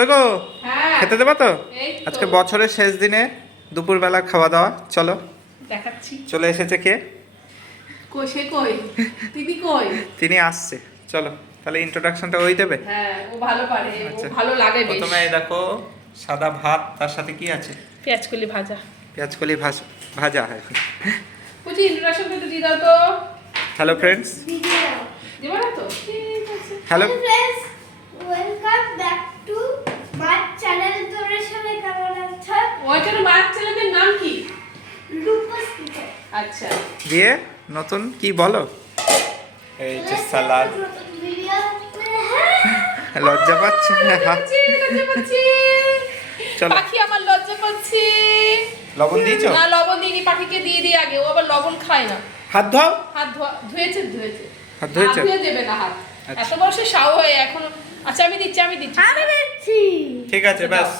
কই গো? হ্যাঁ। খেতে দেবা তো? আজকে বছরের শেষ দিনে দুপুরবেলা খাওয়া দাওয়া। চলো। দেখাচ্ছি। চলে এসেছে কে? কই কই? দিদি কই? তিনি আসছে। চলো তাহলে ইন্ট্রোডাকশনটা ওই দেবে? হ্যাঁ ও ভালো পারে। ও আচ্ছা। ভালো লাগে বেশ। প্রথমে দেখো সাদা ভাত তার সাথে কি আছে? পেঁয়াজ কলি ভাজা। পেঁয়াজ কলি ভাজা ভাজা হয়। বুঝি ইন্ট্রোডাকশন করতে দিয়ে দাও তো। হ্যালো ফ্রেন্ডস দেবো না তো? হ্যালো ফ্রেন্ডস ওইটার মার চ্যানেলের নাম কি? আচ্ছা। দিয়ে নতুন কি বলো? এই যে সালাদ। লজ্জা পাচ্ছে। হ্যাঁ, পাচ্ছি, চলো। পাখি আমার লজ্জা পাচ্ছে। লবণ দিয়েছ? না লবণ দিইনি পাখিকে দিয়ে দিই আগে। ও আবার লবণ খায় না। হাত ধোও। হাত ধোয়া ধুয়েছে ধুয়েছে। হাত ধুয়েছে? ধুয়ে দেবে না হাত। আচ্ছা। এত বড় সে সাও হয়ে এখন আচ্ছা আমি দিচ্ছি আমি দিচ্ছি। আমি দিচ্ছি। ঠিক আছে ব্যাস।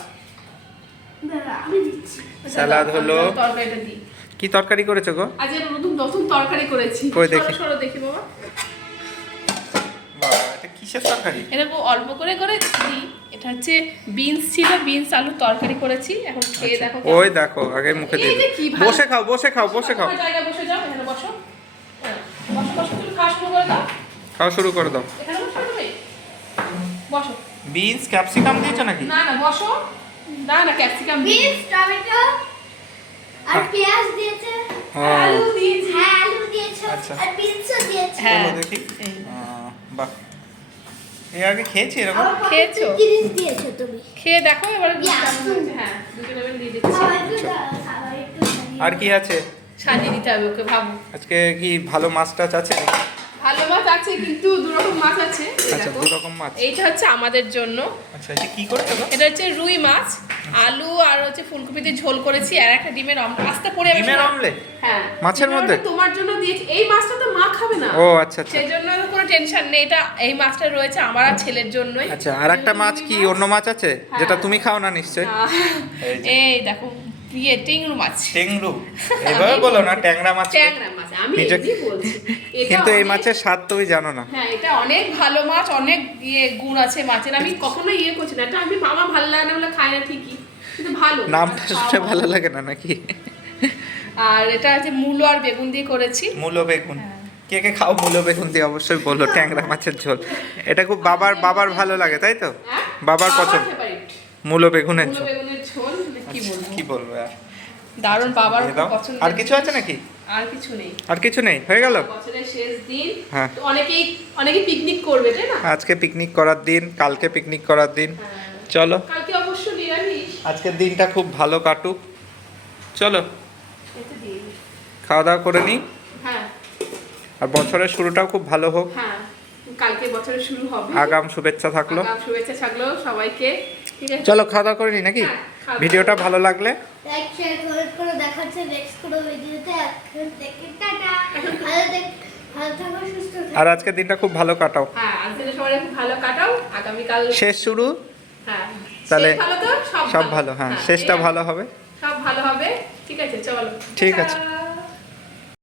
আচ্ছা, সালাদ হলো। দিই। কি তরকারি করেছ গো? আজ নতুন নতুন তরকারি করেছি। কই দেখি। সরো দেখি বাবা। বাবা এটা কিসের তরকারি? এরকম অল্প করে করে দিই। এটা হচ্ছে বিনস ছিল বিনস আলু তরকারি করেছি। এখন খেয়ে দেখো আচ্ছা, ওই দেখো আগে মুখে। কি বসে খাও বসে খাও বসে খাও। জায়গায় বসে যাও এখানে বসো। হ্যাঁ, খাওয়া শুরু করে দাও। এখানে বসো। বিনস ক্যাপসিকাম দিয়েছ নাকি? না না বসো। না না ক্যাপসিকাম বিনস টমেটো আর হ্যাঁ। পেঁয়াজ দিয়েছে হ্যাঁ। আলু দিয়েছি হ্যাঁ আলু দিয়েছে আচ্ছা। আর বিনসও দিয়েছে হ্যাঁ। দেখি এই। বাহ এর আগে খেয়েছি এরকম খেয়েছো? জিনিস দিয়েছ তুমি খেয়ে দেখো এবার. হ্যাঁ দুটো লেবেল দিয়ে দিচ্ছি দাও, সাজিয়ে আর কি আছে সাজিয়ে দিতে হবে ওকে ভাবো আজকে কি ভালো মাছ টাছ আছে মাছ আছে কিন্তু দু রকম মাছ আছে আচ্ছা দু রকম মাছ। এইটা হচ্ছে আমাদের জন্য। আচ্ছা এটা কি করতে গো? এটা হচ্ছে রুই মাছ আলু আর হচ্ছে ফুলকপি দিয়ে ঝোল করেছি আর একটা ডিমের অমলেট আস্তে পড়ে ডিমের অমলেট? হ্যাঁ মাছের মধ্যে? তোমার জন্য দিয়েছি। এই মাছটা তো মা খাবে না। ও আচ্ছা আচ্ছা। সেই জন্য কোনো টেনশন নেই এটা এই মাছটা রয়েছে আমার আর ছেলের জন্যই। আচ্ছা আর একটা মাছ কি অন্য মাছ আছে? যেটা তুমি খাও না নিশ্চয় আহ, এই যে। এই দেখো ইয়ে টিংরু মাছ। টেংরু। এভাবে বলো না ট্যাংরা মাছ। ট্যাংরা মাছ আমি এমনি বলছি। কিন্তু এই মাছের স্বাদ তুমি জানো না। হ্যাঁ এটা অনেক ভালো মাছ অনেক ইয়ে গুণ আছে মাছের। আমি কখনো ইয়ে করছি না। এটা আমি মামা ভালো লাগে না বলে খাই না ঠিকই কিন্তু ভালো। নামটা শুনে ভালো। লাগে না নাকি? আর এটা হচ্ছে মূলো আর বেগুন দিয়ে করেছি। মূলো বেগুন। হ্যাঁ। কে কে খাও মূলো বেগুন দিয়ে অবশ্যই বলো ট্যাংরা মাছের ঝোল। এটা খুব বাবার বাবার ভালো লাগে তাই তো? হ্যাঁ? বাবার পছন্দ। মূলো বেগুনের ঝোল মানে কি আচ্ছা, বলব আর। দারুণ বাবার দিয়ে পছন্দ আর কিছু আছে নাকি? আর কিছু নেই। আর কিছু নেই? হয়ে গেল? বছরের শেষ দিন। হ্যাঁ। তো অনেকেই অনেকেই পিকনিক করবে তাই না? আজকে পিকনিক করার দিন কালকে পিকনিক করার দিন। হ্যাঁ। চলো। কালকে অবশ্য নিরামিষ। আজকের দিনটা খুব ভালো কাটুক। চলো। খাওয়া দাওয়া করে নিই হ্যাঁ। আর বছরের শুরুটাও খুব ভালো হোক। হ্যাঁ। কালকে বছরের শুরু হবে। আগাম শুভেচ্ছা থাকল। আগাম শুভেচ্ছা থাকল সবাইকে। চলো খাওয়া দাওয়া করে নিই নাকি? হ্যাঁ। ভিডিওটা ভালো লাগলে। লাইক শেয়ার কমেন্ট করে দেখাচ্ছে নেক্সট কোনো ভিডিওতে। এখন থেকে টাটা। ভালো দেখ ভালো থাকো সুস্থ থাকো। আর আজকের দিনটা খুব ভালো কাটাও। হ্যাঁ আজকে সবাই খুব ভালো কাটাও। আগামীকাল শেষ শুরু? হ্যাঁ তাহলে শেষ ভালো তো? সব ভালো। হ্যাঁ শেষটা ভালো হবে। সব ভালো হবে। ঠিক আছে চলো। ঠিক আছে।